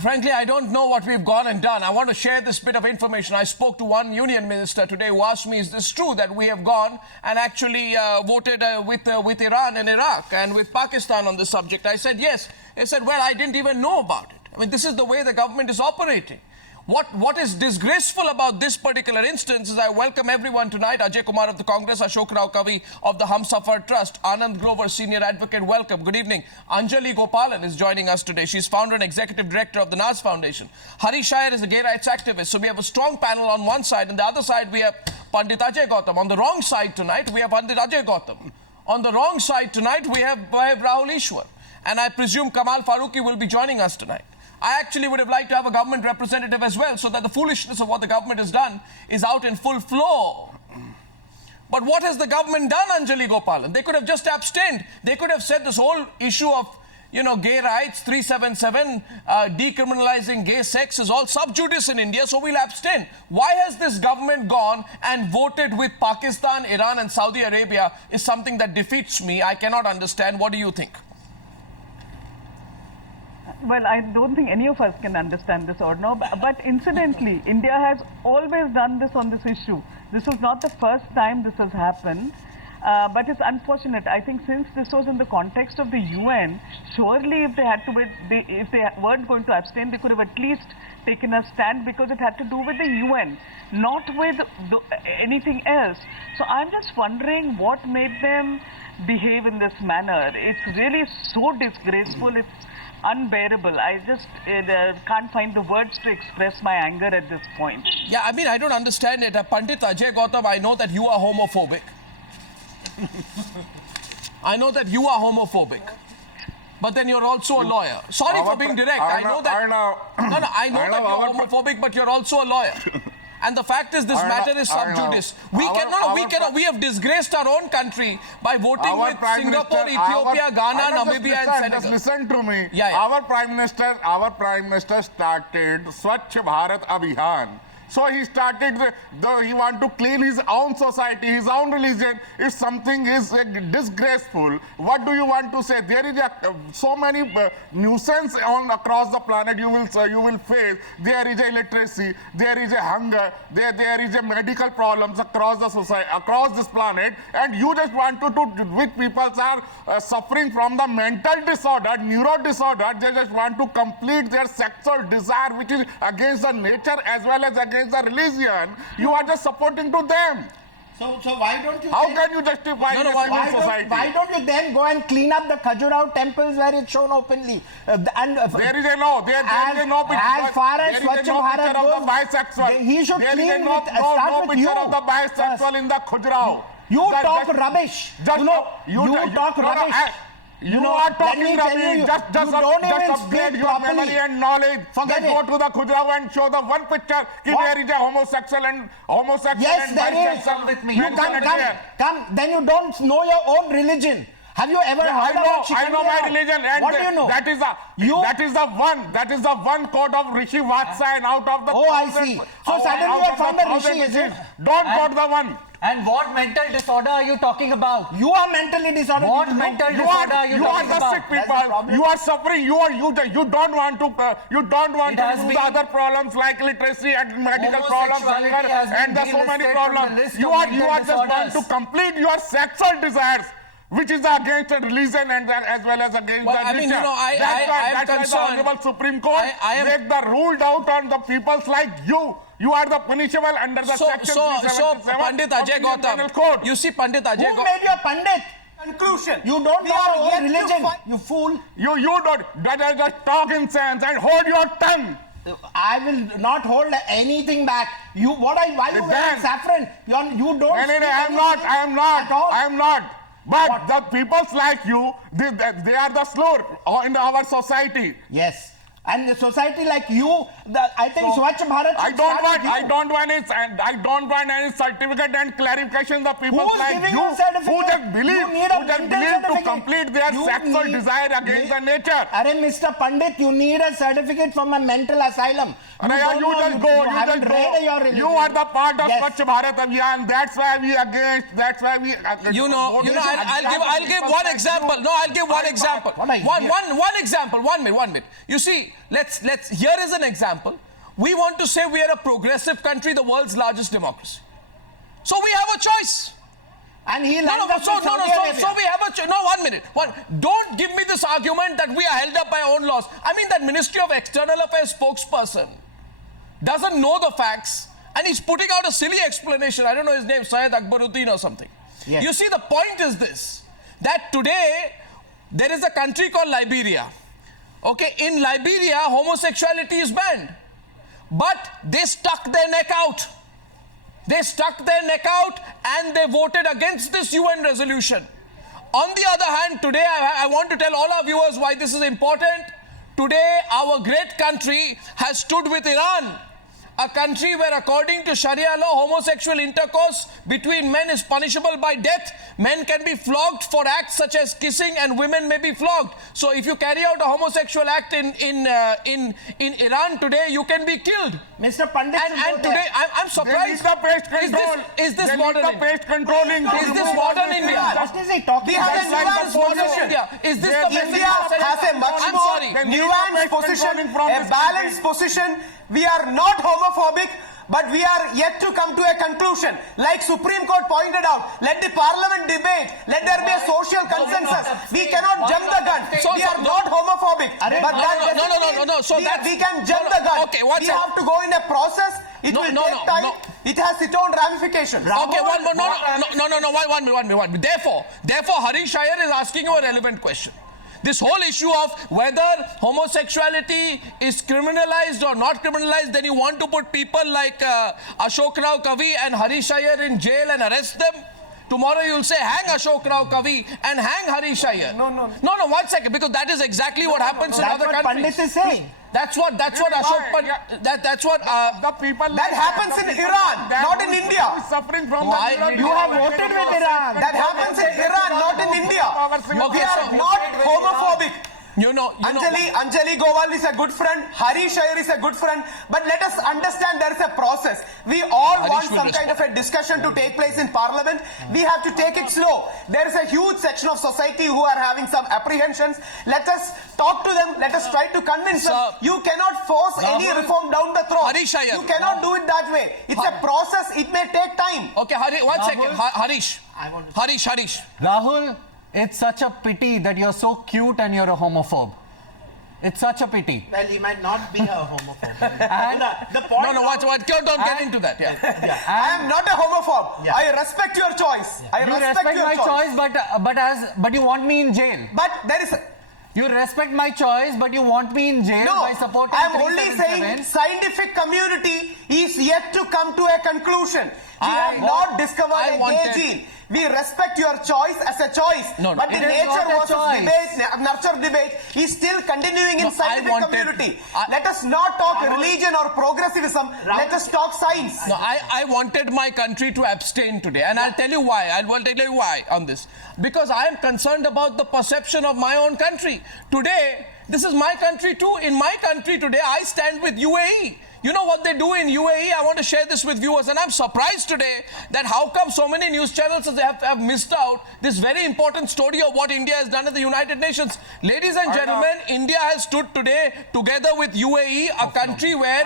frankly, I don't know what we've gone and done. I want to share this bit of information. I spoke to one union minister today who asked me, is this true that we have gone and actually voted with Iran and Iraq and with Pakistan on this subject? I said, yes. They said, well, I didn't even know about it. I mean, this is the way the government is operating. What is disgraceful about this particular instance is I welcome everyone tonight. Ajay Kumar of the Congress, Ashok Rao Kavi of the Humsafar Trust, Anand Grover, Senior Advocate, welcome. Good evening. Anjali Gopalan is joining us today. She's founder and executive director of the Nas Foundation. Hari Shayar is a gay rights activist. So we have a strong panel on one side, and the other side we have Pandit Ajay Gautam. On the wrong side tonight, we have Pandit Ajay Gautam. On the wrong side tonight, we have Rahul Ishwar. And I presume Kamal Farooqi will be joining us tonight. I actually would have liked to have a government representative as well, so that the foolishness of what the government has done is out in full flow. But what has the government done, Anjali Gopalan? They could have just abstained. They could have said this whole issue of, gay rights, 377, decriminalising gay sex is all sub judice in India, so we'll abstain. Why has this government gone and voted with Pakistan, Iran and Saudi Arabia is something that defeats me. I cannot understand. What do you think? Well, I don't think any of us can understand this or no, but incidentally, India has always done this on this issue. This is not the first time this has happened, but it's unfortunate. I think since this was in the context of the UN, surely if they had to, if they weren't going to abstain, they could have at least taken a stand, because it had to do with the UN, not with anything else. So I'm just wondering what made them behave in this manner. It's really so disgraceful. It's unbearable. I just can't find the words to express my anger at this point. Yeah, I mean, I don't understand it. Pandit Ajay Gautam, I know that you are homophobic. I know that you are homophobic. But then you're also a lawyer. Sorry for being direct. I know that you're homophobic, but you're also a lawyer. And the fact is, this matter is sub judice. We have disgraced our own country by voting with Singapore, Ethiopia, Ghana, Namibia and Senegal. Just listen to me. Yeah. Our Prime Minister started Swachh Bharat Abhiyan. So he started, he want to clean his own society, his own religion. If something is disgraceful, what do you want to say? There is so many nuisance across the planet you will face. There is illiteracy, there is a hunger, there is a medical problems across the society, across this planet, and you just want to which people are suffering from the mental disorder, neuro disorder. They just want to complete their sexual desire, which is against the nature as well as against the religion. You are just supporting to them. So why don't you? How can you justify this in society? Why don't you then go and clean up the Khajuraho temples where it's shown openly? There is a law. There is no picture. As far as Swachh Bharat of the bisexual. He should there clean is no picture of the bisexual in the Khajuraho. You talk rubbish. You talk rubbish. You are talking rubbish. Just upgrade your memory and knowledge. Forget Go to the Khajuraho and show the one picture. There is a homosexual and yes, and there is. bisexual with me. You come. Then you don't know your own religion. Have you ever heard about Shikandi? I know my religion, and what do you know? That is the one code of Rishi Vatsa, and out of the I see. So suddenly you have found the Rishi, is it? Don't go to the one. And what mental disorder are you talking about? You are mentally disordered. What mental disorder are you talking about? You are the sick people. You are suffering. You don't want to do the other problems like literacy and medical problems and the so many problems. You are just want to complete your sexual desires, which is against the religion and as well as against the religion. That's why the Honorable Supreme Court make the rule out on the peoples like you. You are the punishable under the section 377 Pandit Ajay Gautam. You see, Pandit Ajay Gautam. Who made you a Pandit? Conclusion. You don't know your own religion, you fool. You don't. Just talk in sense and hold your tongue. I will not hold anything back. Why you wearing saffron? You don't. No, I am not. But the peoples like you, they are the slur in our society. Yes. And the society like you, I think Swachh Bharat. I don't want any certificate and clarification. The people like you who just believe to complete their sexual desire against the nature. Mr. Pandit, you need a certificate from a mental asylum. You just go. You are the part of Swachh Bharat Abhiyan. That's why we against. That's why we. I'll give one example. No, I'll give one example. One example. 1 minute. You see, here is an example. We want to say we are a progressive country, the world's largest democracy. So we have a choice. And he So we have a choice. No, 1 minute. Don't give me this argument that we are held up by our own laws. I mean, that Ministry of External Affairs spokesperson doesn't know the facts and he's putting out a silly explanation. I don't know his name, Syed Akbaruddin or something. Yes. You see, the point is this, that today there is a country called Liberia. Okay, in Liberia, homosexuality is banned. But they stuck their neck out. They stuck their neck out and they voted against this UN resolution. On the other hand, today I want to tell all our viewers why this is important. Today, our great country has stood with Iran, a country where, according to Sharia law, homosexual intercourse between men is punishable by death. Men can be flogged for acts such as kissing, and women may be flogged. So, if you carry out a homosexual act in Iran today, you can be killed. Mr. Pandit, And today, I'm surprised. They need the pest control. Is this They modern need the India? pest controlling. to Is this remove modern all this India? stuff. What is he talking We have about? a Like nuanced the modern position. India. Is this the India message? has a much I'm more sorry. They need the nuanced pest position, controlling from a this balanced country. position. We are not homophobic, but we are yet to come to a conclusion. Like Supreme Court pointed out, let the Parliament debate, let there be a social consensus. We cannot jump the gun. We are not homophobic, but that doesn't mean So we can jump the gun. Okay, 1 we second. have to go in a process. It will take time. It has its own ramifications. Okay, one more. One minute. Therefore, Harish Iyer is asking you a relevant question. This whole issue of whether homosexuality is criminalized or not criminalized, then you want to put people like Ashok Rao Kavi and Harish Iyer in jail and arrest them. Tomorrow you'll say hang Ashok Rao Kavi and hang Harish Iyer. No. 1 second, because that is exactly what happens in That's other what countries. Pandit is saying. That's what Ashok Pandit. That's what. The people That happens in Iran, not in India. Who is suffering from Why the did You have voted with Iran. That happens in Iran, not in India. Okay, We are so- not homophobic. You know. Anjali Gowal is a good friend. Harish Iyer is a good friend. But let us understand there is a process. We all Harish want will some kind of a discussion to take place in Parliament. We have to take it slow. There is a huge section of society who are having some apprehensions. Let us talk to them. Let us try to convince them. You cannot force any reform down the throat. Harish Iyer. You cannot do it that way. It's a process. It may take time. Okay, 1 second. Harish. Harish. Rahul, it's such a pity that you're so cute and you're a homophobe. It's such a pity. Well, he might not be a homophobe. And the point No, watch. Don't get into that. Yeah. I am not a homophobe. Yeah. I respect your choice. I you respect your my choice, but you want me in jail. But there is You respect my choice, but you want me in jail no. by supporting I am only saying 377. scientific community is yet to come to a conclusion. We have not discovered I a wanted- gay gene. We respect your choice as a choice. No, but the it is nature not a versus choice. debate, nurture debate is still continuing in No, I scientific wanted- community. Let us not talk religion or progressivism. Let us talk science. No, I wanted my country to abstain today, and I'll tell you why. I will tell you why on this. Because I am concerned about the perception of my own country. Today, this is my country too. In my country today, I stand with UAE. You know what they do in UAE? I want to share this with viewers, and I'm surprised today that how come so many news channels have missed out this very important story of what India has done at the United Nations. Ladies and gentlemen, India has stood today together with UAE, a country where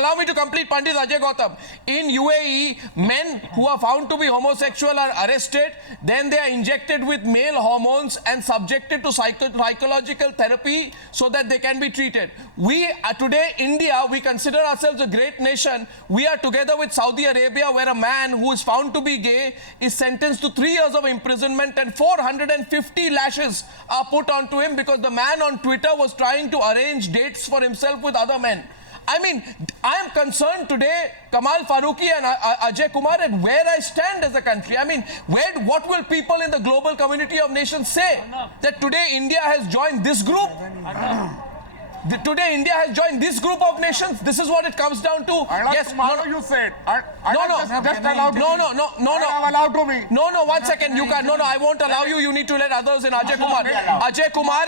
allow me to complete, Pandit Ajay Gautam. In UAE, men who are found to be homosexual are arrested, then they are injected with male hormones and subjected to psychological therapy so that they can be treated. We today, India, we consider ourselves a great nation. We are together with Saudi Arabia, where a man who is found to be gay is sentenced to 3 years of imprisonment and 450 lashes are put onto him because the man on Twitter was trying to arrange dates for himself with other men. I mean, I am concerned today, Kamal Farooqi and Ajay Kumar, at where I stand as a country. I mean, what will people in the global community of nations say? That today India has joined this group? Today India has joined this group of nations. This is what it comes down to. Yes, you said. Just allow me. Allow to me. No, 1 second. You can't. No, I won't allow you. You need to let others in. Ajay Kumar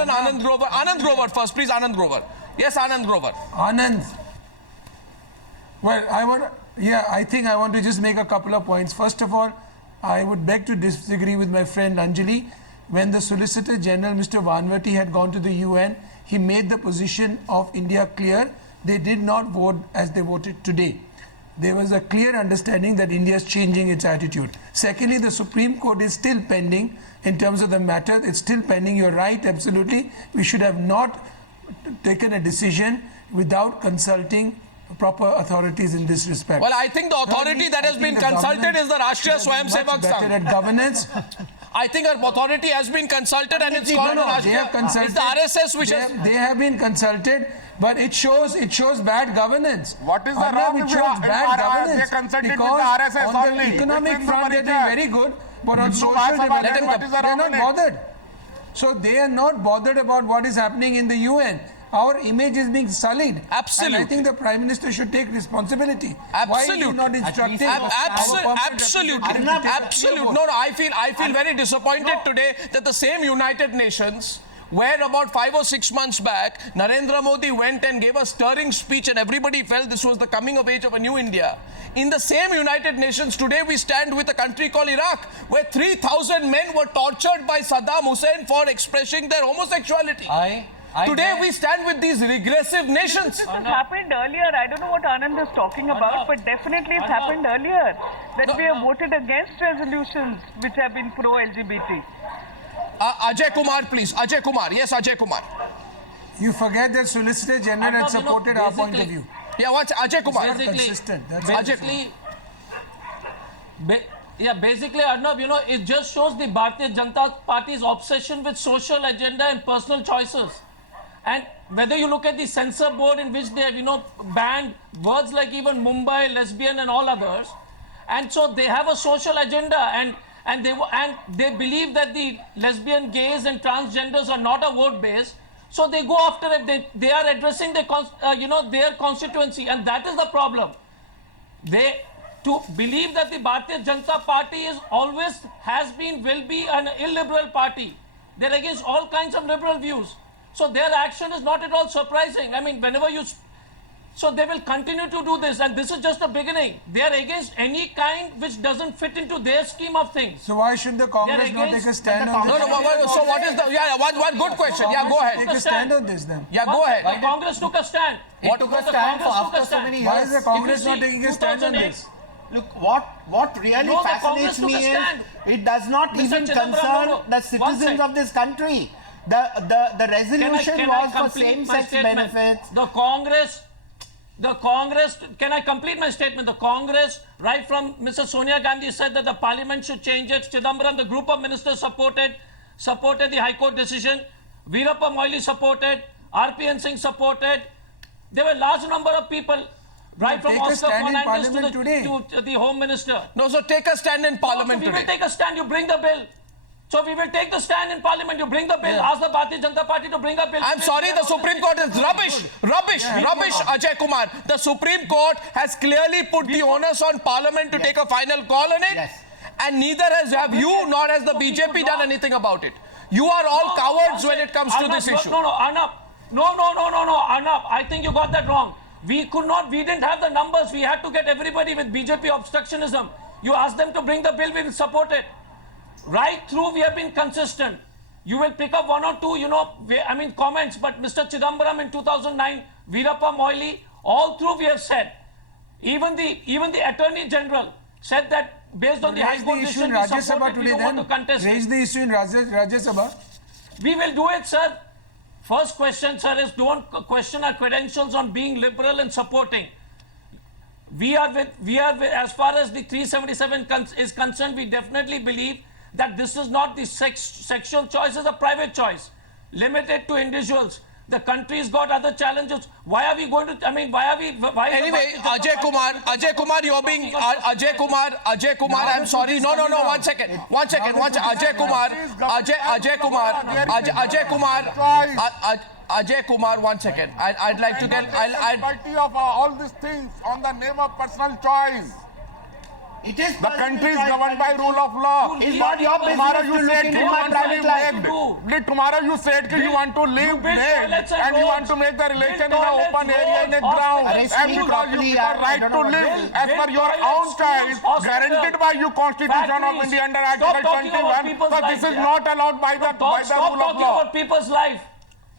and Anand Grover. Anand Grover first, please. Anand Grover. Yes, Anand Grover. Anand. Well, I think I want to just make a couple of points. First of all, I would beg to disagree with my friend Anjali. when the Solicitor General, Mr. Vanvati, had gone to the UN, he made the position of India clear. They did not vote as they voted today. There was a clear understanding that India is changing its attitude. Secondly, the Supreme Court is still pending in terms of the matter. It's still pending. You're right, absolutely. We should have not taken a decision without consulting proper authorities in this respect. Well, I think the authority that has been consulted is the Rashtriya Swayamsevak better Sangh. at governance. I think our authority has been consulted and it's called No, the they have Rashtriya. consulted. It's the RSS which has... They have been consulted, but it shows bad governance. What is the Arnab, wrong it if shows you- bad if governance. they consulted with the Because RSS on only? the economic It's front, they're doing Maharashtra. very good, but on Hindu social Mahasabha, development, what is the they're wrong not in it? bothered. So they are not bothered about what is happening in the UN. Our image is being sullied. Absolutely. And I think the Prime Minister should take responsibility. Absolutely. Why are you not instructing Absolutely. Arnab, Absolutely. No, I feel very disappointed today that the same United Nations, where about 5 or 6 months back, Narendra Modi went and gave a stirring speech and everybody felt this was the coming of age of a new India. In the same United Nations, today we stand with a country called Iraq, where 3,000 men were tortured by Saddam Hussein for expressing their homosexuality. Today we stand with these regressive nations. This has happened earlier. I don't know what Anand is talking about, but definitely it's happened earlier. That we have voted against resolutions which have been pro-LGBT. Ajay Kumar, please. Ajay Kumar. Yes, Ajay Kumar. You forget that Solicitor General had supported our point of view. Yeah, what's Ajay Kumar? Not consistent. That's Basically, Arnab, it just shows the Bharatiya Janata Party's obsession with social agenda and personal choices. And whether you look at the censor board in which they have, banned words like even Mumbai, lesbian and all others. And so they have a social agenda and they believe that the lesbian, gays and transgenders are not a vote base. So they go after it. They are addressing their constituency, and that is the problem. To believe that the Bharatiya Janata Party has been, will be an illiberal party. They're against all kinds of liberal views. So their action is not at all surprising. I mean, so they will continue to do this, and this is just a beginning. They are against any kind which doesn't fit into their scheme of things. So why should the Congress not take a stand on this? So what is the... one good question. Yeah, go ahead. Take a stand on this then. Yeah, go ahead. The Congress took a stand. It took a stand for after so many years. Why is the Congress not taking a stand on 2008, this? Look, what really No, the Congress fascinates took a me is stand. it does not Mr. even Chidambaram, concern no. the One citizens sec. of this country. The resolution Can I was for complete my same-sex statement? benefits. The Congress, can I complete my statement? The Congress, right from Mr. Sonia Gandhi said that the parliament should change it. Chidambaram, the group of ministers supported the High Court decision. Veerappa Moily supported. RPN Singh supported. There were a large number of people, right from take a Oscar stand in Fernandez Parliament today. to the Home Minister. No, so take a stand in Parliament So we today. will take a stand. You bring the bill. So we will take the stand in Parliament. You bring the bill. Ask the Bharatiya Janata Party to bring a bill. I'm sorry, the Supreme Court is rubbish, Ajay Kumar. The Supreme Court has clearly put the onus on Parliament to take a final call on it. Yes. And neither have you nor has the BJP done anything about it. You are all cowards when it comes to this issue. No, Arnab. No, Arnab. I think you got that wrong. We didn't have the numbers. We had to get everybody with BJP obstructionism. You asked them to bring the bill, we will support it. Right through, we have been consistent. You will pick up one or two, comments, but Mr. Chidambaram in 2009, Veerappa Moily, all through we have said. Even the Attorney General said that based on the High Court decision, we support it, we don't want to contest it. Raise the issue in Rajya Sabha. We will do it, sir. First question, sir, is don't question our credentials on being liberal and supporting. We are with, as far as the 377 is concerned, we definitely believe that this is not the sexual choice, it's a private choice, limited to individuals. The country's got other challenges. Why are we going to, Anyway, Ajay Kumar, you're being, Ajay Kumar, I'm sorry. No, one second. Ajay Kumar, 1 second. I'd like to get, Party of all these things on the name of personal choice. It is The country is governed by rule of law. It's not your business Tomorrow to you look said into you my want to private live life. naked. Tomorrow you said that you want to live build naked toilets and and you want roads. to make the relation in Build an open toilets, area in a roads, ground. hospitals. And because properly, you have I right don't to know live about as build per your toilets, own schools, choice, hospitals, guaranteed by you Constitution of factories. India under Stop Article talking about 21. people's So this lives, is yeah. not allowed by the Stop rule of talking law. about people's life.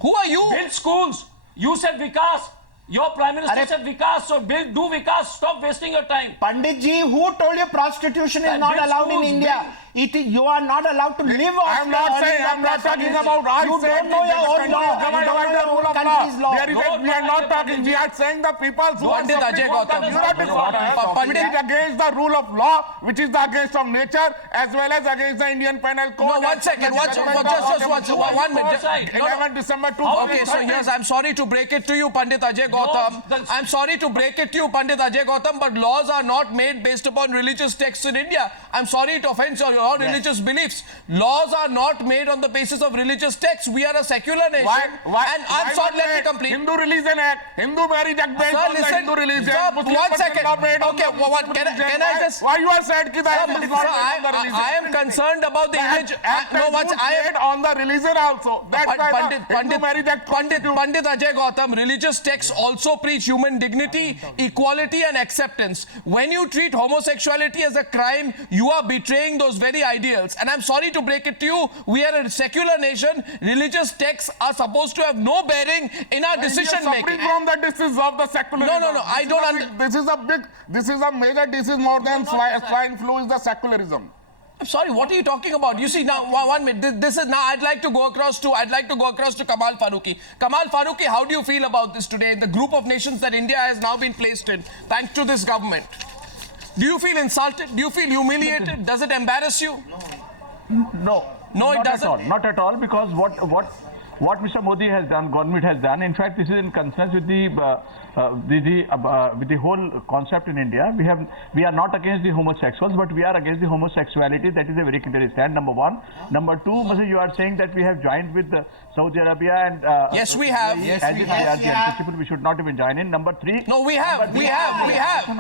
Who are you? Build schools. You said Vikas. Your Prime Minister Arre- said Vikas, so do Vikas. Stop wasting your time. Pandit ji, who told you prostitution is not Big allowed in schools, India? You are not allowed to live off I'm not the saying, earnings I'm of not talking prostitution. about I You said don't know your the own country law. is You governed don't by know the your rule own of country's law. law. There is we are not talking, we are saying the people who are Pandit Ajay suffering Gautam. you are different. Pandit- It is against the rule of law, which is the against of nature, as well as against the Indian Penal Code. No, one second, just one minute. No, no. 11 December Okay, so 2013. yes, I'm sorry to break it to you, Pandit Ajay Gautam. I'm sorry to break it to you, Pandit Ajay Gautam, but laws are not made based upon religious texts in India. I'm sorry to offend your religious beliefs. Laws are not made on the basis of religious texts. We are a secular nation. And I'm sorry, let me complete. Hindu Religion Act, Hindu Marriage Act based Sir, on the listen, Hindu religion. sir, Muslim one person second. law made on Okay, the what- Muslim can I- religion. can I just- Why you are said that the act is not based on the religion? I am concerned about the image. No, what I am. made on the religion also. That's why the Hindu Marriage Act constitutes. Pandit Ajay Gautam, religious texts also preach human dignity, equality and acceptance. When you treat homosexuality as a crime, you are betraying those very ideals. And I'm sorry to break it to you, we are a secular nation. Religious texts are supposed to have no bearing in our decision making. Suffering from the disease of the secularism. No, I don't This is a major disease more than swine flu is the secularism. I'm sorry, what are you talking about? You see, now, one minute. This is now. I'd like to go across to Kamal Farooqi. Kamal Farooqi, how do you feel about this today? The group of nations that India has now been placed in, thanks to this government. Do you feel insulted? Do you feel humiliated? Does it embarrass you? No, No, it not doesn't. At all. Not at all, because what Mr. Modi has done, government has done. In fact, this is in consonance with the whole concept in India. We are not against the homosexuals, but we are against the homosexuality. That is a very clear stand. Number one. Number two, Mr. You are saying that we have joined with Saudi Arabia and Yes, we have. As if we are the anti-people, we should not even join in. Number three. No, we have. We have.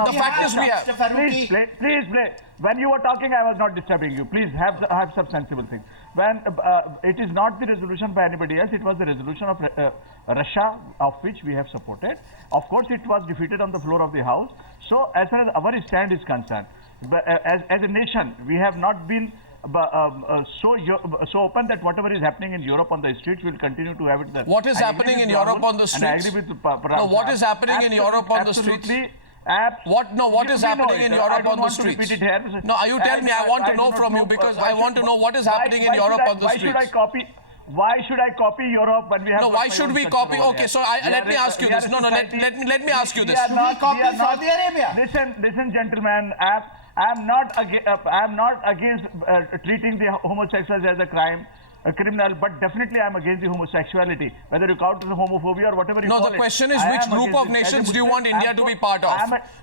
The fact is, we have. Mr. Farooqi. Please play. When you were talking, I was not disturbing you. Please have some sensible things. When it is not the resolution by anybody else, it was the resolution of Russia, of which we have supported. Of course, it was defeated on the floor of the House. So, as far as our stand is concerned, as a nation, we have not been so open that whatever is happening in Europe on the streets will continue to have it. What is I happening agree in with Europe Rahul, on the and I streets? agree with No, what is happening in Europe on the streets? What is happening in Europe on the streets? No, you tell me. I want to know from you because I want to know what is happening in Europe on the streets. Why should I copy Europe when we have? No, why should we copy? Okay, so let me ask you this. No, let me ask you this. Copy Saudi Arabia. Listen, gentlemen. I'm not against treating the homosexuals as a criminal, but definitely I'm against the homosexuality. Whether you call it homophobia or whatever you call it. No, the question is which group of nations do you want India to be part of?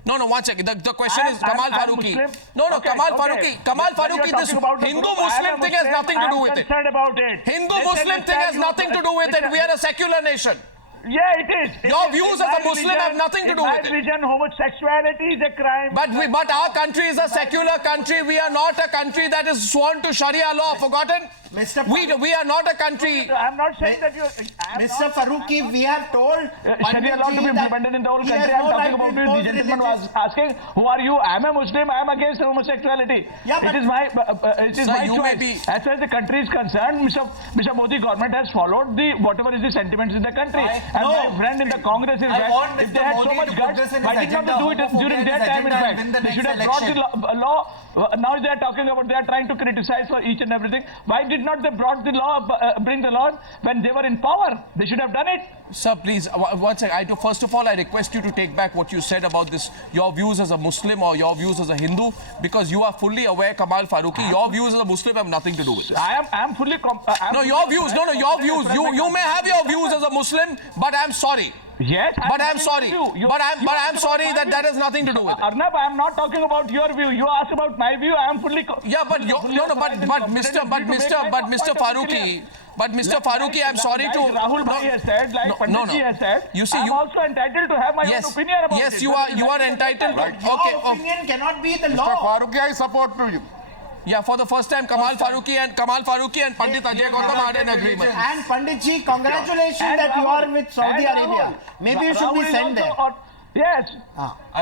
No, one second. The question is Kamal Farooqi. No, Kamal Farooqi. Kamal Farooqi, this Hindu-Muslim thing has nothing to do with it. Hindu-Muslim thing has nothing to do with it. We are a secular nation. Yeah, it is. Your views as a Muslim have nothing to do with it. In my religion, homosexuality is a crime. But our country is a secular country. We are not a country that is sworn to Sharia law. Forgotten? We are not a country. I'm not saying that you. Mr. Farooqi, we have told Sharia law to be implemented in the whole country. I'm talking about it. The gentleman was asking, "Who are you?" I'm a Muslim. I'm against homosexuality. Yeah, it is my choice. As far as the country is concerned, Mr. Modi government has followed whatever is the sentiments in the country. And my friend in the Congress is that if they had so much guts, why did not do it during their time? In fact, they should have brought the law. Now they are talking about they are trying to criticize for each and everything. Why did not they brought the law, bring the laws when they were in power? They should have done it. Sir, please, one second. First of all, I request you to take back what you said about this, your views as a Muslim or your views as a Hindu, because you are fully aware, Kamal Farooqi, your views as a Muslim have nothing to do with this. I am fully... your views. You may have your views as a Muslim, but I'm sorry. Yes, but I'm sorry. But I'm sorry that has nothing to do with it. Arnab, I'm not talking about your view. You asked about my view. I am fully. Yeah, but Mr. Farooqi, But Mr. Faruqi, I'm sorry like to... Rahul Bhai has said, like Panditji has said, You see, I'm also entitled to have my own opinion about it. Yes, you are entitled to... Right. Okay, Your opinion cannot be the Mr. law. Faruqi, I support to you. Yeah, for the first time, Kamal Faruqi and Pandit Ajay Gautam had an agreement. And Panditji, congratulations And that you Rahul- are with Saudi and Arabia. Rahul- Maybe you should be Rahul is sent there. also yes.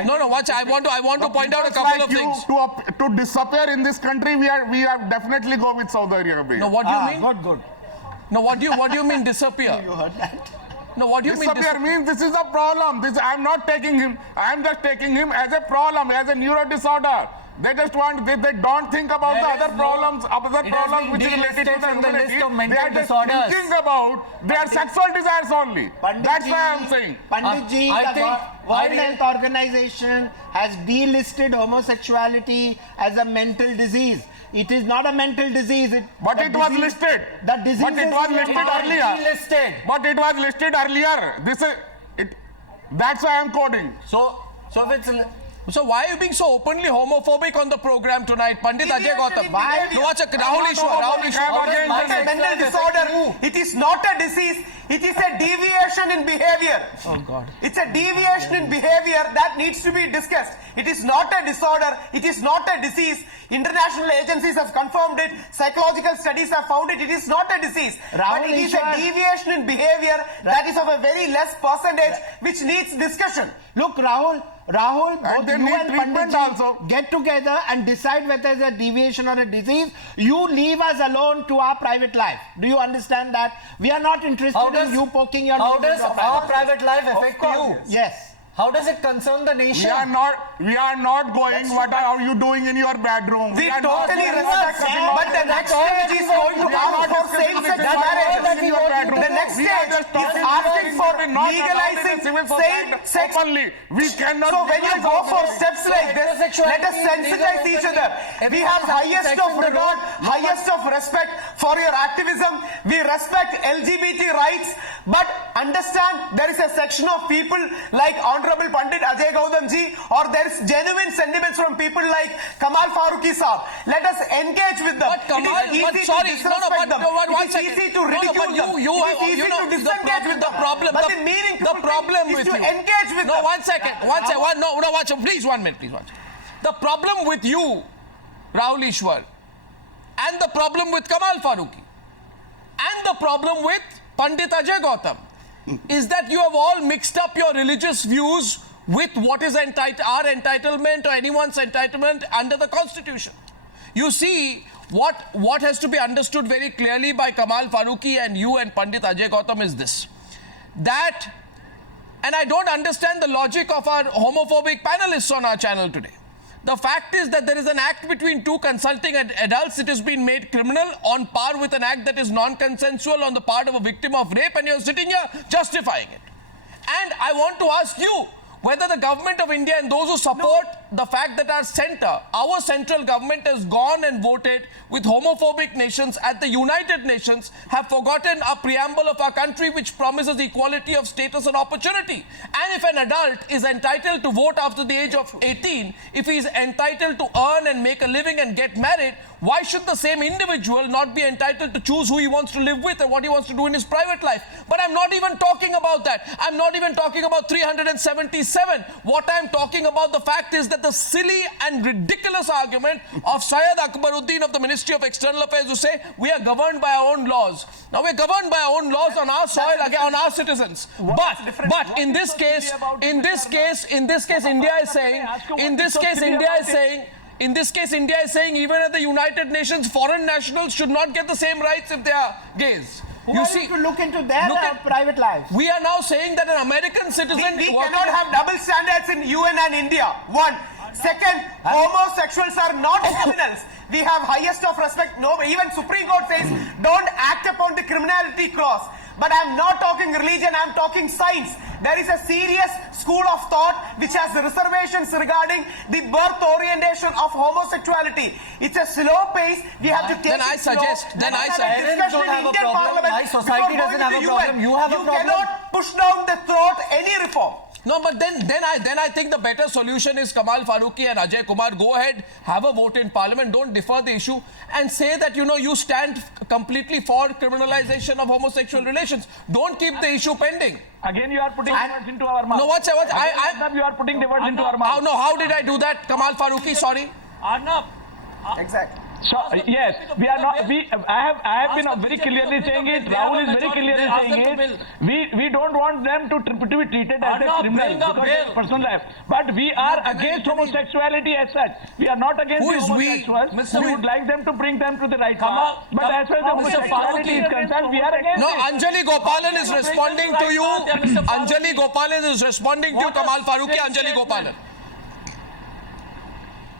No, watch. I want to point out a Just couple like of things. To disappear in this country, we are definitely go with Saudi Arabia. No, what do you mean? Good. No, what do you mean disappear? You heard that? No, what do you mean Disappear means this is a problem. I'm not taking him. I'm just taking him as a problem, as a neuro disorder. They just want, they don't think about There the is other no- problems, it has been which is related to delisted the from the list immunity. of They mental are just disorders. thinking about their sexual desires only. That's why I'm saying. Panditji, I the think- World Health Organization has delisted homosexuality as a mental disease. It is not a mental disease. But it was listed. The disease But it was listed earlier. Delisted. But it was listed earlier. That's why I'm quoting. So if it's... So why are you being so openly homophobic on the program tonight, Pandit Ajay Gautam? Why? No, watch Rahul Ishwar. It's a mental disorder. It is not a disease. It is a deviation in behavior. Oh God. It's a deviation in behavior that needs to be discussed. It is not a disorder. It is not a disease. International agencies have confirmed it. Psychological studies have found it. It is not a disease. Rahul But it is a Ishwar. deviation in behavior that is of a very less percentage which needs discussion. Look, Rahul, both they you need and treatment Panditji also. get together and decide whether it's a deviation or a disease. You leave us alone to our private life. Do you understand that? We are not interested in you poking your How nose does into our private life affect you? Yes. How does it concern the nation? We are not going. What are you doing in your bedroom? We are not totally doing respect, that. but the next stage is going to We are ask not for discussing same-sex this. marriage. In your bedroom. The next We are stage just is talking asking for about not allowed in legalizing the civil society same-sex. openly. We cannot. So when you legalize go all for this. steps like this, let us sensitize each other. We have highest of regard, highest of respect for your activism. We respect LGBT rights, but understand there is a section of people like Honorable Pandit Ajay Gautam ji, or there is genuine sentiments from people like Kamal Faruqi Saab. Let us engage with them. But Kamal, it is but easy sorry, to disrespect them. one It is second. easy to No, no, ridicule but them. you It is easy know, to disengage with them. problem, But the meaningful the problem thing with is to you. engage with No, them. one second, watch. Please, 1 minute, please watch. The problem with you, Rahul Ishwar, and the problem with Kamal Faruqi, and the problem with Pandit Ajay Gautam, is that you have all mixed up your religious views with what is our entitlement or anyone's entitlement under the Constitution. You see, what has to be understood very clearly by Kamal Faruqi and you and Pandit Ajay Gautam is this, that, and I don't understand the logic of our homophobic panelists on our channel today. The fact is that there is an act between two consulting adults. It has been made criminal on par with an act that is non-consensual on the part of a victim of rape, and you're sitting here justifying it. And I want to ask you whether the government of India and those who support the fact that our central government has gone and voted with homophobic nations at the United Nations, have forgotten a preamble of our country which promises equality of status and opportunity. And if an adult is entitled to vote after the age of 18, if he is entitled to earn and make a living and get married, why should the same individual not be entitled to choose who he wants to live with and what he wants to do in his private life? But I'm not even talking about that. I'm not even talking about 377. What I'm talking about, the fact is that the silly and ridiculous argument of Syed Akbaruddin of the Ministry of External Affairs who say we are governed by our own laws. Now we're governed by our own laws on our soil, again, on our citizens. But in this case, India is saying even at the United Nations, foreign nationals should not get the same rights if they are gays. You see, to look into their private lives. We are now saying that an American citizen... We cannot have double standards in UN and India. One. Second, homosexuals are not criminals. We have highest of respect. No, even Supreme Court says don't act upon the criminality clause. But I'm not talking religion, I'm talking science. There is a serious school of thought which has reservations regarding the birth orientation of homosexuality. It's a slow pace. We have to take I suggest- Parents don't have a problem. My society doesn't have a problem. You have a problem. cannot push down the throat any reform. No, but then I think the better solution is Kamal Farooqui and Ajay Kumar, go ahead, have a vote in Parliament, don't defer the issue and say that, you know, you stand completely for criminalization of homosexual relations. Don't keep the issue pending. Again, you are putting words into our mouth. No, what's you are putting the words into our mouth. how did I do that, Kamal Farooqui? Sorry. Arnab, Exactly. So, yes, we are not. I have been very clearly saying it. Rahul is very clearly saying it. We don't want them to be treated as a criminal because of personal life. But we are against homosexuality as such. We are not against the homosexuals. We would like them to bring them to the right path. But as far as the homosexuality is concerned, we are against No, it. Anjali Gopalan is responding to you. Anjali Gopalan is responding to you, Kamal Farooqui. Anjali Gopalan.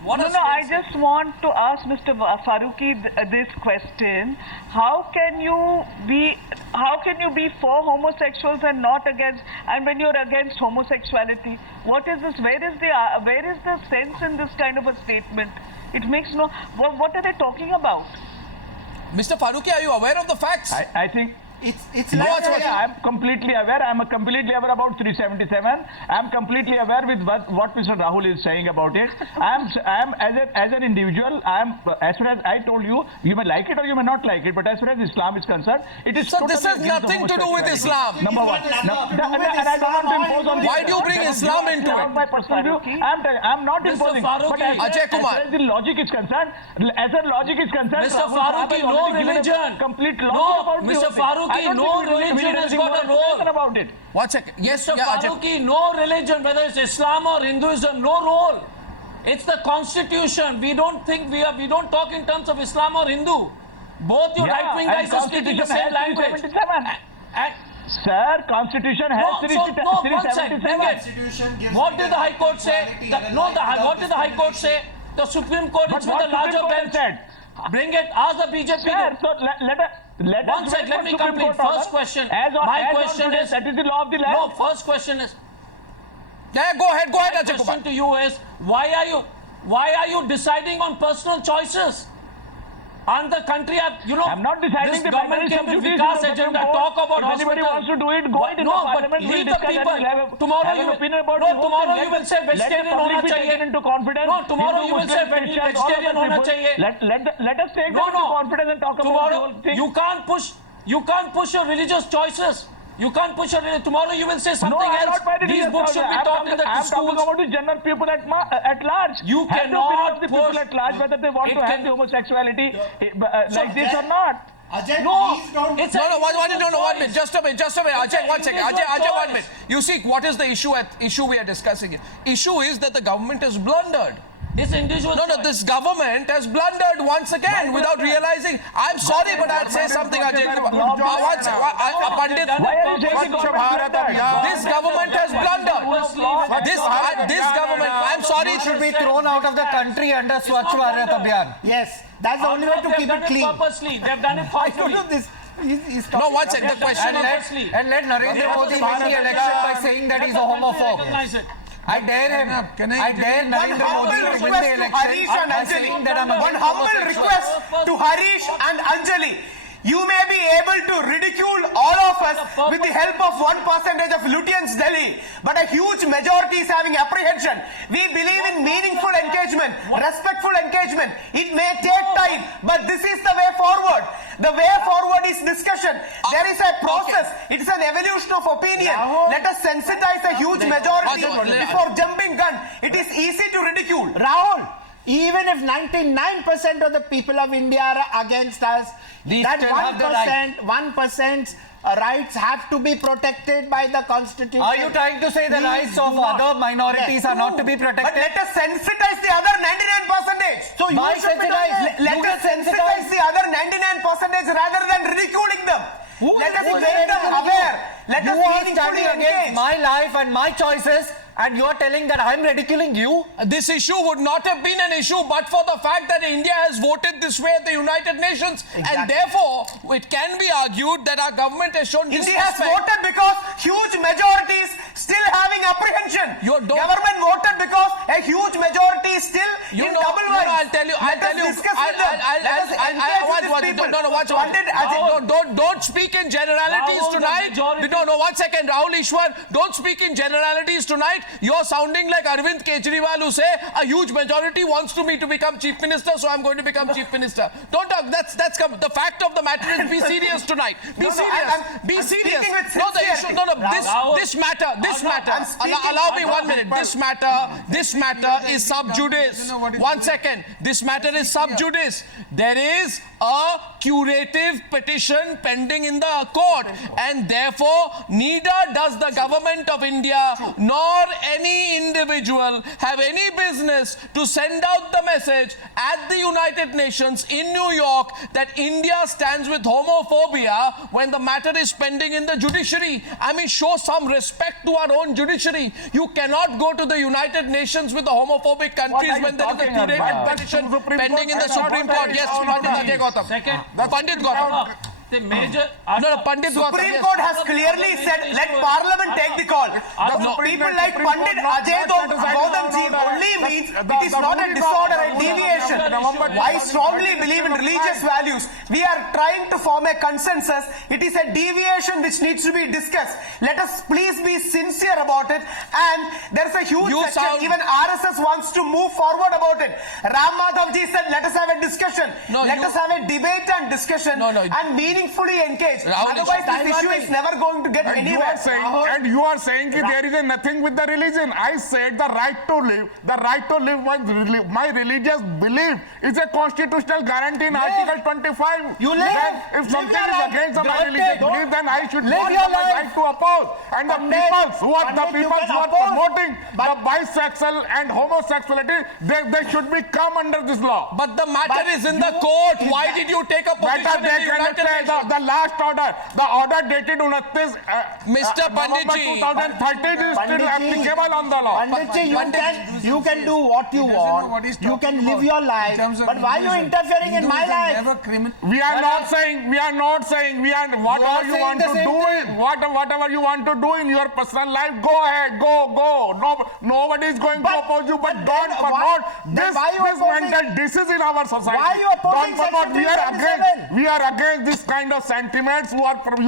I just want to ask Mr. Farooqui this question: How can you be for homosexuals and not against? And when you're against homosexuality, what is this? Where is the sense in this kind of a statement? It makes no. What are they talking about? Mr. Farooqui, are you aware of the facts? I think. It's No, like I'm completely aware. I'm completely aware about 377. I'm completely aware with what Mr. Rahul is saying about it. I'm as an individual. As far as I told you, you may like it or you may not like it. But as far as Islam is concerned, it is. So this has nothing to do with Islam. Number one. And I don't want to impose on. Why do you bring Islam into it? My personal view. I'm not imposing. But as Ajay Kumar. the logic is concerned, Mr. Farooqui, no religion. Complete logic No, about the Mr. whole thing. Farooqui, I don't no think we religion has anything got a more role. about it. 1 second. Yes, Mr. yeah, Ajay. Farooqui, no religion, whether it's Islam or Hinduism, no role. It's the constitution. We don't talk in terms of Islam or Hindu. Both your right-wing guys are speaking the same language. Sir, Constitution has One sec, bring it. What did the High Court say? What did the High Court say? The Supreme Court is with a larger bench. Bring it. Ask the BJP. Sir, so let One us sec, wait let for me Supreme complete. Court order. First question. My question is that is the law of the land. No, first question is. Yeah, go ahead, My Ajay Kumar. question to you is why are you deciding on personal choices? And the country, I'm not deciding this the government came with Vikas agenda, talk about If anybody wants to do it, go into the parliament, we'll leave the discuss people. and we'll have Tomorrow an opinion about no, the whole tomorrow thing. you will say vegetarian let the hona public be taken chahiye. into confidence. No, tomorrow Hindu, you will say Muslim, Christian, all of vegetarian us hona people. chahiye. Let us take them No, into no. confidence and talk about the Tomorrow whole thing. you can't push your religious choices. You can't push your religion. Tomorrow you will say something No, I'm else. not by the These religious books should be I'm taught in the I'm schools. talking about the general people at large. You Have the cannot opinion of the people push- at large whether they want It to have can- the homosexuality like this or not. Ajay, No, please don't. it's No, a 1 minute, just a minute. Ajay, 1 second. Ajay, 1 choice. minute. You see, what is the issue we are discussing here? Issue is that the government has blundered. It's individual No, choice. this government has blundered once again without realizing. I'm sorry, but I'll say something, Ajay Kumar. Pandit, Why are you saying Swachh Bharat Abhiyan? this government has blundered. This government, I'm sorry, it should be thrown out of the country under Swachh Bharat Abhiyan. Yes, that's the only way to keep it clean. Purposely. They've done it I don't purposely. know this. He's No, 1 second. The question Purposely. And let Narendra Modi win the election by saying that he's a homophobe. Recognize it. I dare him. Can I I dare One Narendra Modi humble to win the request to Harish election and by saying that I'm Anjali. One against humble homosexuals. request to Harish and Anjali. You may be able to ridicule all of us with the help of 1% of Lutyens Delhi, but a huge majority is having apprehension. We believe in meaningful engagement, respectful engagement. It may take time, but this is the way forward. The way forward is discussion. There is a process. It is an evolution of opinion. Let us sensitize a huge majority before jumping gun. It is easy to ridicule. Rahul, even if 99% of the people of India are against us, We that still have the right. 1% rights have to be protected by the Constitution. Are you trying to say the Please rights of do not. other minorities are not to be But protected? let us sensitize the other 99%. So you Why should be sensitize? doing it. Let You us get sensitize the other 99% rather than ridiculing them. Let us Who is make them ridiculing aware. Let You us are meaningfully standing against engage. my life and my choices, and you are telling that I'm ridiculing you? This issue would not have been an issue but for the fact that India has voted this way at the United Nations, and therefore it can be argued that our government has shown India has disrespect. voted because huge majorities still having apprehension. You don't- Government voted because a huge majority is still in double I'll mind. tell you, Let us discuss with them. Let us encourage these people. No, watch. Pandit Ajay. Don't speak in generalities Rahul, the tonight. majority- No, 1 second. Rahul Ishwar, don't speak in generalities tonight. You're sounding like Arvind Kejriwal, who say a huge majority wants me to become chief minister, so I'm going to become chief minister. Don't talk. That's the fact of the matter is be serious tonight. Be serious. Be I'm serious. speaking with No, the issue. No. Rahul. This matter. I'm speaking- Allow me 1 minute. This matter is sub judice. 1 second. This matter is sub judice. There is a curative petition pending in the court, and therefore neither does the government of India nor any individual have any business to send out the message at the United Nations in New York that India stands with homophobia when the matter is pending in the judiciary. I mean, show some respect to our own judiciary. You cannot go to the United Nations with the homophobic countries are you when there is a talking curative about? petition Supreme pending in the Court Supreme has Court. Yes, Pandit Ajay Gautam. Second, Pandit Gautam. the major. No, Pandit Gautam. Supreme Yes. Court has clearly said, let Parliament take the call. People like Pandit Ajay Gautamji only means it is not a disorder, a deviation. I strongly believe in religious values. We are trying to form a consensus. It is a deviation which needs to be discussed. Let us please be sincere about it. And there is a huge section, even RSS wants to move forward about it. Ram Madhavji said, let us have a discussion. Let us have a debate and discussion and meaningfully engage. Otherwise, this issue is never going to get anywhere. You are saying that there is nothing with the religion. I said the right to live my religious belief is a constitutional guarantee in Article 25. You live. Then if something is against my religious belief, then I should Live not your have my life. right to oppose. And the people who are promoting the bisexual and homosexuality, they should be come under this law. But the matter is in the court. Why did you take a position Better in they the can United say Nations? the last order, the order dated 29 Mr. November Panditji. 2013 is still applicable on the law. Panditji, you can do what you He doesn't know what want. he's You talking can live about your in life. terms of But why are you Hinduism? interfering in my Hinduism life? never criminal. We are not saying whatever you saying want the to same do thing. in whatever you want to do in your personal life, go ahead, go. Nobody is going to oppose you, but then don't why- promote then this why you opposing- mental disease in our society. Why are you opposing Don't promote. Section 377? We are against this kind of sentiments you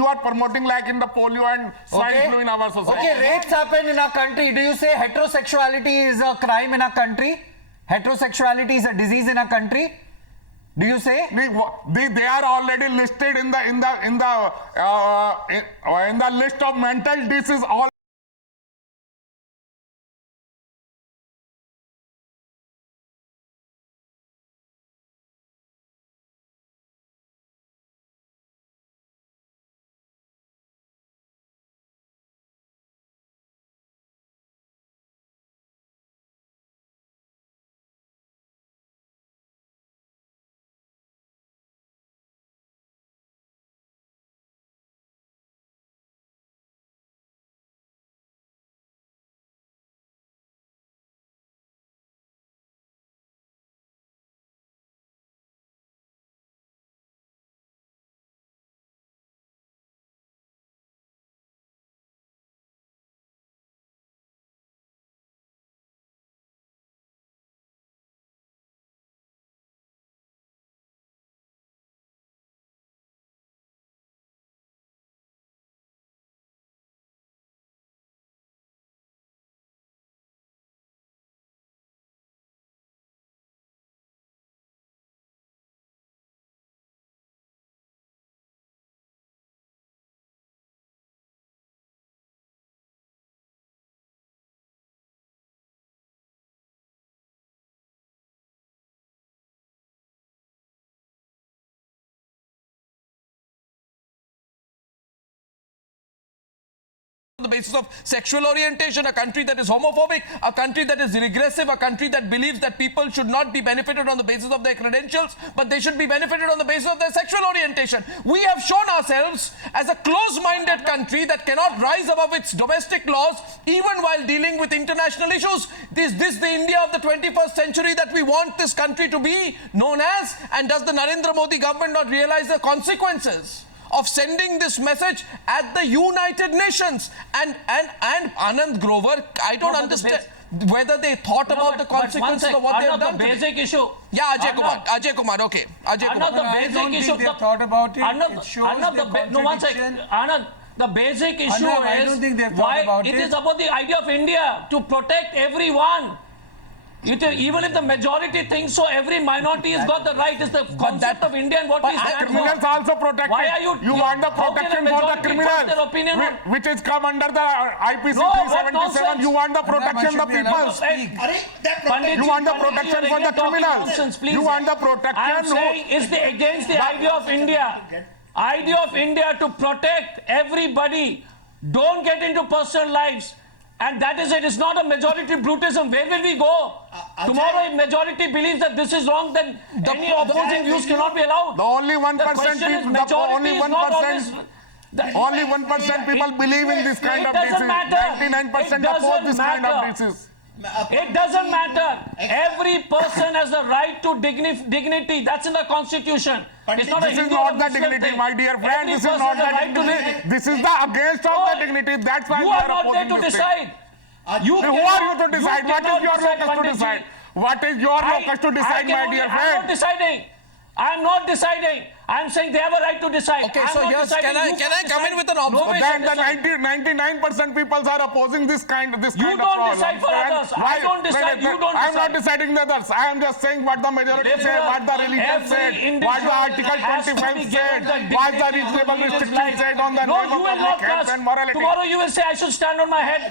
are promoting like in the polio and swine flu in our society. Okay, rapes happen in our country. Do you say heterosexuality is a crime in our country? Heterosexuality is a disease in our country? Do you say? They are already listed in the list of mental disease. All on the basis of sexual orientation, a country that is homophobic, a country that is regressive, a country that believes that people should not be benefited on the basis of their credentials, but they should be benefited on the basis of their sexual orientation. We have shown ourselves as a close-minded country that cannot rise above its domestic laws even while dealing with international issues. Is this the India of the 21st century that we want this country to be known as? And does the Narendra Modi government not realize the consequences of sending this message at the United Nations? And Anand Grover, I don't understand. whether they thought about the consequences of what they have done the today. basic issue. Yeah, Ajay Arnab, Kumar, okay. Ajay Kumar. The I basic don't issue. think they've thought about it. Arnab, It shows Arnab, the no, one second. contradiction. Anand, the basic issue Arnab, I is don't think they've thought why about it it. is about the idea of India to protect everyone. Even if the majority thinks so, every minority has got the right. It's the concept of India and what we stand Criminals for. also protected. Why are you want the how can a protection for the majority criminals, force their opinion on- which is come under the IPC No, what 377. nonsense. You want the Arnab, I protection should of be the allowed to people. speak. Pandit You want the Pandit protection you're for the again talking criminals. nonsense, please. You want the protection. I'm saying it's against the idea of India. Idea of India to protect everybody. Don't get into personal lives. And that is it. It's not a majority brutism. Where will we go? Tomorrow, if majority believes that this is wrong, then any opposing views cannot be allowed. The only 1% The question is people, the majority only is not 1%. always... Only 1% people believe in this kind of doesn't disease. matter. 99% It oppose this kind of doesn't disease. It doesn't matter. Every person has the right to dignity. That's in the constitution. It's not a This is Hindu or not the Muslim dignity, thing. my dear friend. Every This is person not has the the right to dignity. live. This is the against of the dignity. That's why You we are are not there opposing to this thing. decide. Who are you to decide? What is your locus to Panditji. decide? What is your locus to decide, my dear I'm not friend? deciding. I'm not deciding. I'm saying they have a right to decide. Okay, I'm so not here's, deciding. can You I come in decide. with an No observation? way Then should the decide. 99% people are opposing this kind of You problems. don't decide for others. I don't decide. You don't I'm not decide. deciding the others. I am just saying what the majority say, Liberal, what the religion every said, individual what the Article has to be 25 given said, the what the dignity of reasonable religious restrictions life. said on the No, name you of will not public health trust. and morality. Tomorrow you will say I should stand on my head.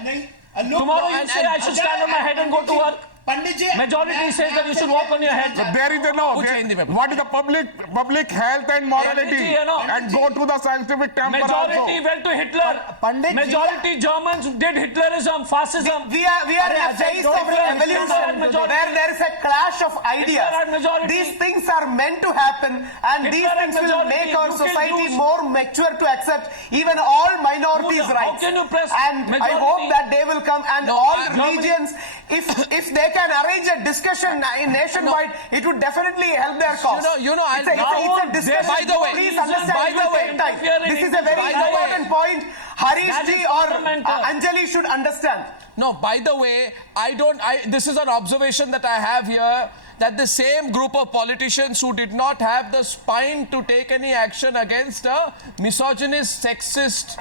Tomorrow you say I should stand on my head and go to work. Majority says that you should walk on your head. There is a no. Which Hindi mein? What is the public health and morality? And go to the scientific temper Majority also. went to Hitler. Panditji- Majority Germans did Hitlerism, fascism. We are in a phase of evolution where there is a clash of ideas. are majority- These things are meant to happen, and If these there are things will majority, make our you can society use- more mature to accept even all minorities' How rights. can you press And I majority? hope that day will come, and No, all Germany- religions, if they can arrange a discussion nationwide, it would definitely help their cause. You know, it's a now- discussion. by the way- Please understand, by it will the way- take time. This is a very by the way- important point. Harish That ji is or fundamental. Anjali should understand. No, by the way, this is an observation that I have here, that the same group of politicians who did not have the spine to take any action against a misogynist, sexist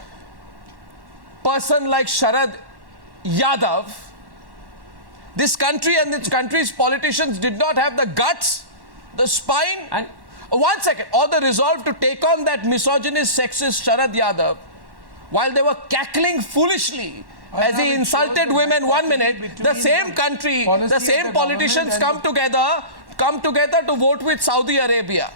person like Sharad Yadav, this country and its country's politicians did not have the guts, the spine, And- one second, or the resolve to take on that misogynist, sexist Sharad Yadav while they were cackling foolishly as he insulted women 1 minute. The same country, the same politicians come together to vote with Saudi Arabia.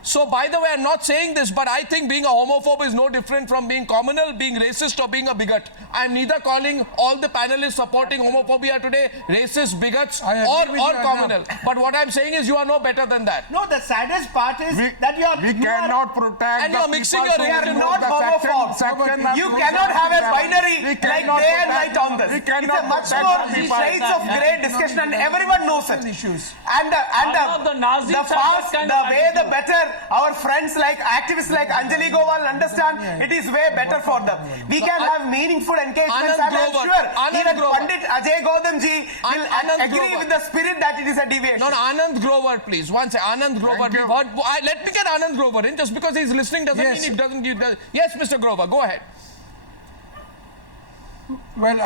So, by the way, I'm not saying this, but I think being a homophobe is no different from being communal, being racist, or being a bigot. I'm neither calling all the panelists supporting homophobia today racist, bigots, I agree with or you, communal. But what I'm saying is you are no better than that. No, the saddest part is that We cannot protect And the you're mixing people your who religion. know We are the not section- homophobes. section of You the cannot have a family. binary We like cannot day and protect- night on this. we It's cannot a much protect more the people. shades of grey discussion, and everyone knows it. Issues. And the Nazis the have that fast, kind the of way, the attitude. better our friends like activists like Anjali Gowal understand, it is way better for them. We can have meaningful engagements, Anand and I'm Grover, sure Anand even Grover. Pandit Ajay Gaudam ji will Anand agree Grover. with the spirit that it is a deviation. No, Anand Grover, please. One second. Anand Grover. you. We've heard, let me get Anand Grover in. Just because he's listening doesn't Yes. mean he doesn't. Yes, Mr. Grover, go ahead. Well,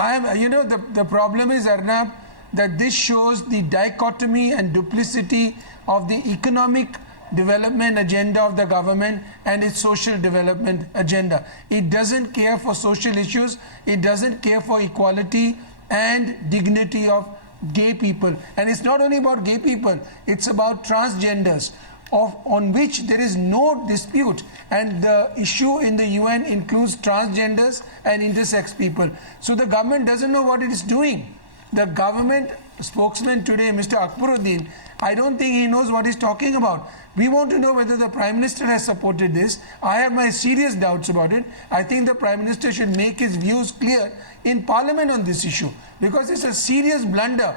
the problem is, Arnab, that this shows the dichotomy and duplicity of the economic development agenda of the government and its social development agenda. It doesn't care for social issues. It doesn't care for equality and dignity of gay people. And it's not only about gay people, it's about transgenders, on which there is no dispute, and the issue in the UN includes transgenders and intersex people. So the government doesn't know what it is doing. The government spokesman today, Mr. Akbaruddin, I don't think he knows what he's talking about. We want to know whether the Prime Minister has supported this. I have my serious doubts about it. I think the Prime Minister should make his views clear in Parliament on this issue, because it's a serious blunder,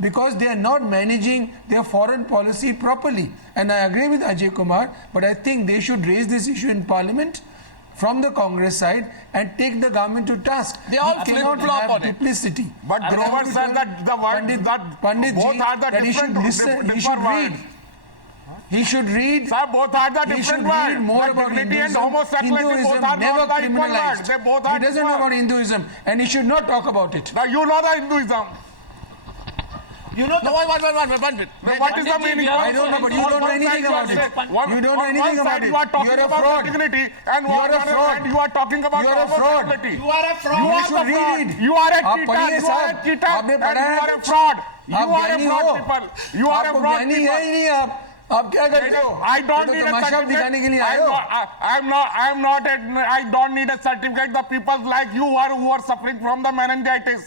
because they are not managing their foreign policy properly. And I agree with Ajay Kumar, but I think they should raise this issue in Parliament from the Congress side and take the government to task. They all You cannot flip-flop have on it. duplicity. But Grover said that the word Pandit both ji, are the that he should different listen, he different should read. words. He should read. Sir, both are the He should different read words. more The about dignity and Hinduism. homosexuality both Hinduism are never not the equal words. criminalized. They both are He doesn't know different. about Hinduism and he should not talk about it. Now you know the Hinduism. You know, No, one minute. Now, what is the Pandit ji, meaning? we are I don't know, but you On don't know one side anything you are about it. saying- You don't know on anything one about side it. you are talking You're a about fraud. dignity, and You're on a the other fraud. hand you are talking about You're a fraud. homosexuality. You are a fraud. You You are should the fraud. read. You are a आप cheater. पढ़िए You are a साहब. cheater. आपने And पढ़ा you है? are a fraud. You आप are a ज्ञानी fraud हो? people. You are a आपको fraud ज्ञानी है ही people. नहीं आप क्या करते हो? I don't ये need तो a तमाशा दिखाने के लिए आए हो। I don't need a certificate. The people like you who are suffering from the meningitis.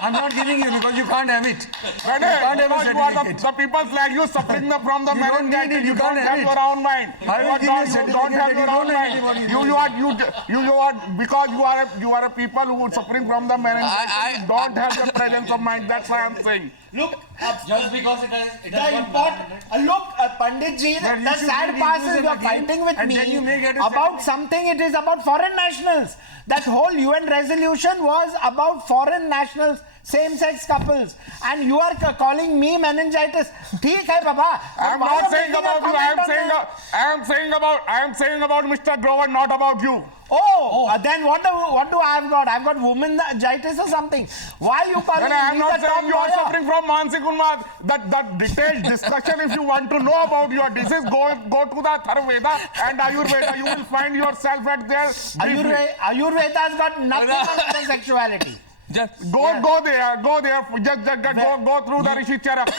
I'm not giving you because you can't have it. And You can't have a you are certificate. the people like you suffering from the You don't need meningitis. it, you can't don't have have it. your own mind. I will give you a certificate don't have that your you own don't know mind. anything You are because you are a people who are suffering from the meningitis. I- You don't have the presence of mind. That's why I'm saying. Look, Just because it has the important look, Pandit ji, Well, you the should sad read part is Hinduism you are again, fighting with and then you may me get a about certificate. something. It is about foreign nationals. That whole UN resolution was about foreign nationals, same-sex couples, and you are calling me meningitis. ठीक है, Baba. I'm Why not are saying making a about you. comment on that? I am saying about Mr. Grover, not about you. Then what do I have got? I've got womanitis or something. Why are you calling And I am me not the saying top you are lawyer? suffering from Mansi Unmad. That detailed discussion, if you want to know about your disease, go to the Ayurveda and Ayurveda. You will find yourself at there. Ayurveda has got nothing on homosexuality. Go there. Just go through the Rishi Charak.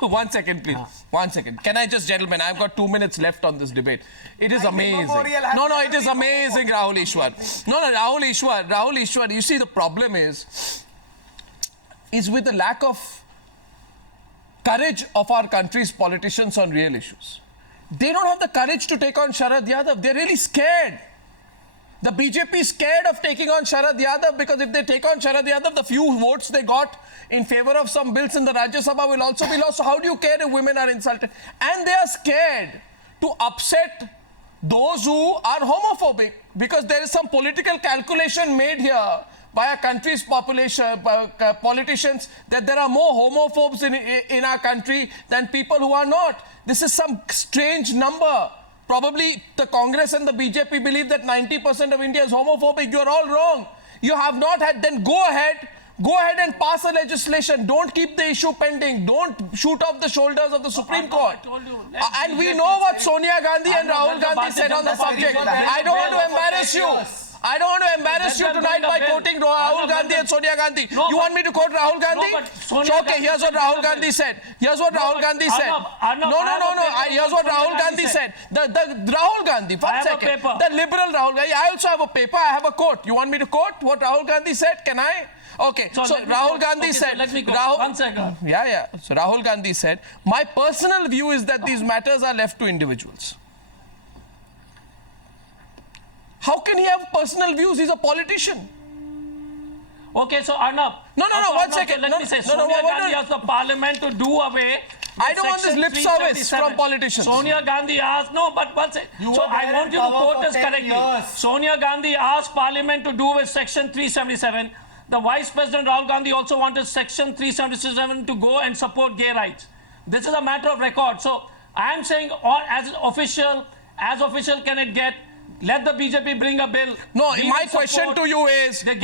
1 second, please. 1 second. Can I just, gentlemen, I've got 2 minutes left on this debate. It is amazing. No, it is amazing, Rahul Ishwar. No, Rahul Ishwar, you see the problem is with the lack of courage of our country's politicians on real issues. They don't have the courage to take on Sharad Yadav. They're really scared. The BJP is scared of taking on Sharad Yadav because if they take on Sharad Yadav, the few votes they got in favor of some bills in the Rajya Sabha will also be lost. So how do you care if women are insulted? And they are scared to upset those who are homophobic because there is some political calculation made here by our country's population, politicians, that there are more homophobes in our country than people who are not. This is some strange number. Probably the Congress and the BJP believe that 90% of India is homophobic. You are all wrong. You have not had, then go ahead and pass a legislation. Don't keep the issue pending. Don't shoot off the shoulders of the Supreme Court. And we know what Sonia Gandhi and Rahul Gandhi said on the subject. I don't want to embarrass you. I don't want to embarrass you tonight by quoting Rahul Gandhi and Sonia Gandhi. You want me to quote Rahul Gandhi? Okay, here's what Rahul Gandhi said. Here's what Rahul Gandhi said. No. Here's what Rahul Gandhi said. The Rahul Gandhi, 1 second. The liberal Rahul Gandhi. I also have a paper. I have a quote. You want me to quote what Rahul Gandhi said? Can I? Okay, so Rahul Gandhi said, let me go. 1 second. Yeah. So Rahul Gandhi said, my personal view is that these matters are left to individuals. How can he have personal views? He's a politician. Okay, so Arnab. No, 1 second. Let me say, Sonia Gandhi asked the parliament to do away. I don't want this lip service 377. from politicians. Sonia Gandhi asked, no, but one second. So I want you to quote this correctly. Sonia Gandhi asked parliament to do with section 377. The Vice President Rahul Gandhi also wanted section 377 to go and support gay rights. This is a matter of record. So I am saying, as official can it get? Let the BJP bring a bill. No, my question to you is, okay,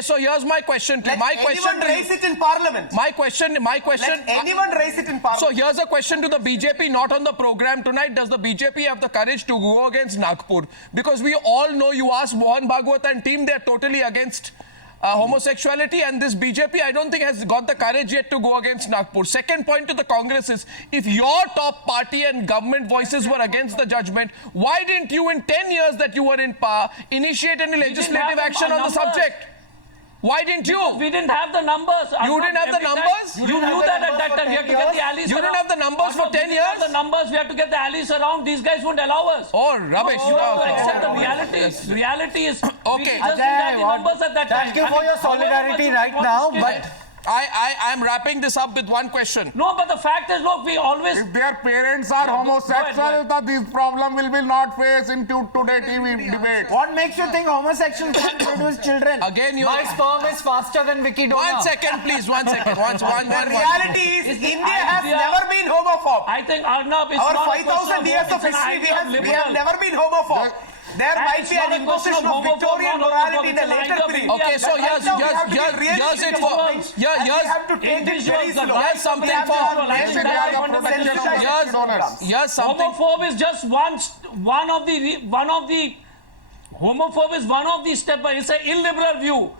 so here's my question to you. Anyone raise it in parliament. My question. Let anyone raise it in parliament. So here's a question to the BJP, not on the program tonight. Does the BJP have the courage to go against Nagpur? Because we all know, you ask Mohan Bhagwat and team, they're totally against homosexuality, and this BJP, I don't think, has got the courage yet to go against Nagpur. Second point to the Congress is, if your top party and government voices were against the judgment, why didn't you, in 10 years that you were in power, initiate any legislative action on the subject? Why didn't you? Because we didn't have the numbers. You didn't have the numbers? You knew that at that time. We had to get the allies You around. didn't have the numbers for 10 We years? didn't have the numbers. We had to get the allies around. These guys wouldn't allow us. Oh, rubbish. You have to accept the reality is Okay. we just didn't have the numbers at that time. Thank you for your solidarity right now, but I'm wrapping this up with one question. No, but the fact is, look, we always... If their parents are homosexual, then this problem will not face in today TV debate. What makes you think homosexuals can't produce children? Again, you... My sperm is faster than Vicky Dona. 1 second, please. 1 second. The reality is India has never been homophobe. I think Arnab is Our not a question 5,000 years of it's an history, idea of we liberal. have never been homophobe. There And might it's be not an a question imposition of homophobe, Victorian not morality in homophobe, a it's an later idea of period. India. Okay, so But right now we have to be here's realistic it for... about things. Here's We have to take it very individuals, the slow. rights of something the for- individual. I Yes, think they that's are the fundamental. protection of the Here's something... Homophobe is just one of the homophobe is one of the step. It's an illiberal view.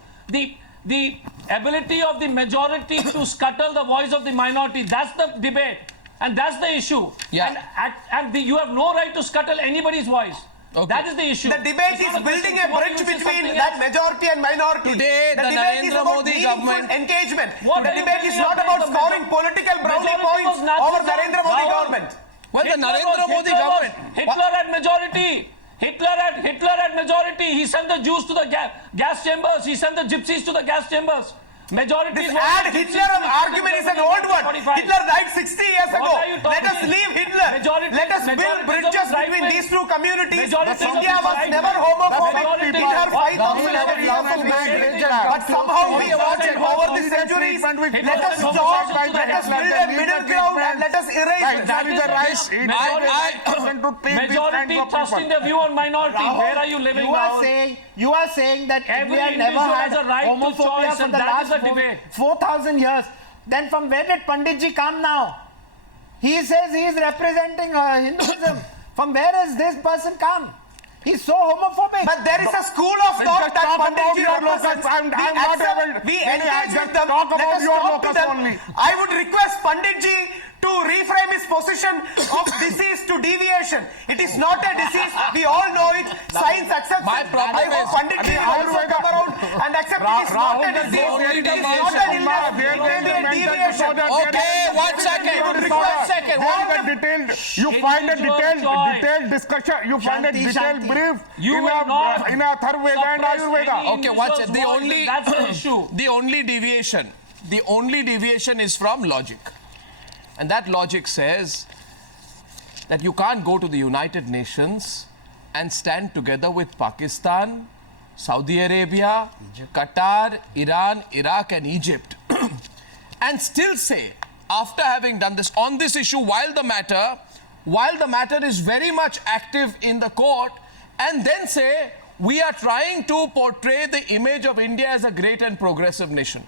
The ability of the majority to scuttle the voice of the minority. That's the debate, and that's the issue. Yeah. And you have no right to scuttle anybody's voice. Okay. That is the issue. The debate It's is not a building question a of bridge what you say between something that else. majority and minority. Today, the debate is Narendra about Modi meaningful government- engagement. What The are you debate is bringing not up about the scoring majority? political brownie Majority points was Nazism. over Narendra Modi Now- government. Well, the Narendra Modi government... Hitler had majority. Hitler had majority. He sent the Jews to the gas chambers. He sent the gypsies to the gas chambers. Majority This is what ad the Hitler gypsies argument is an old one. 45. Hitler died 60 years ago. are you talking? Let us leave Hitler. Majority- Let us build majority bridges is right between wing. these two communities. Majority India is was right never wing. homophobic Majority in her is- 5,000 Rahul, years of Rahul, history. But somehow we watch it over the centuries. Let us stop. Let us build a middle ground and let us erase it. That is the right person to treat these Majority kinds of trusting people. the view on minority. Rahul, Where are you living, Rahul? You are saying that Every India never individual had has a right to homophobia choice, for and the that is last the debate. 4,000 years. Then from where did Panditji come now? He says he is representing Hinduism. From where has this person come? He's so homophobic. But there is a school of Just thought that talk about Panditji your represents. locus. I'm We not accept- able- We Just engage with them. talk Let about us your talk to locus them. only. I would request Panditji to reframe his position of disease to deviation. It is not a disease. We all know it. Science accepts My it. problem I hope is- Panditji will also come around and accept it is not a disease. It is not an illness. It may be a deviation. Okay, 1 second. 1 second. You find a Individual detailed choice. discussion. You find a Shanti, detailed Shanti. brief You in will not a Atharvaveda and suppress Ayurveda. any Okay, what's individual's the voice, only... That's the issue. The only deviation is from logic. And that logic says that you can't go to the United Nations and stand together with Pakistan, Saudi Arabia, Qatar, Iran, Iraq and Egypt and still say, after having done this, on this issue, while the matter is very much active in the court, and then say, we are trying to portray the image of India as a great and progressive nation.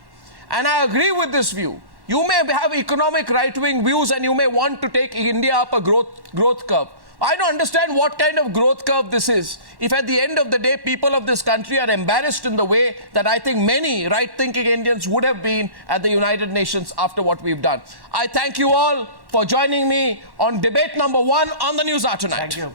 And I agree with this view. You may have economic right-wing views and you may want to take India up a growth curve. I don't understand what kind of growth curve this is. If at the end of the day, people of this country are embarrassed in the way that I think many right-thinking Indians would have been at the United Nations after what we've done. I thank you all for joining me on debate number 1 on the Newshour tonight. Thank you.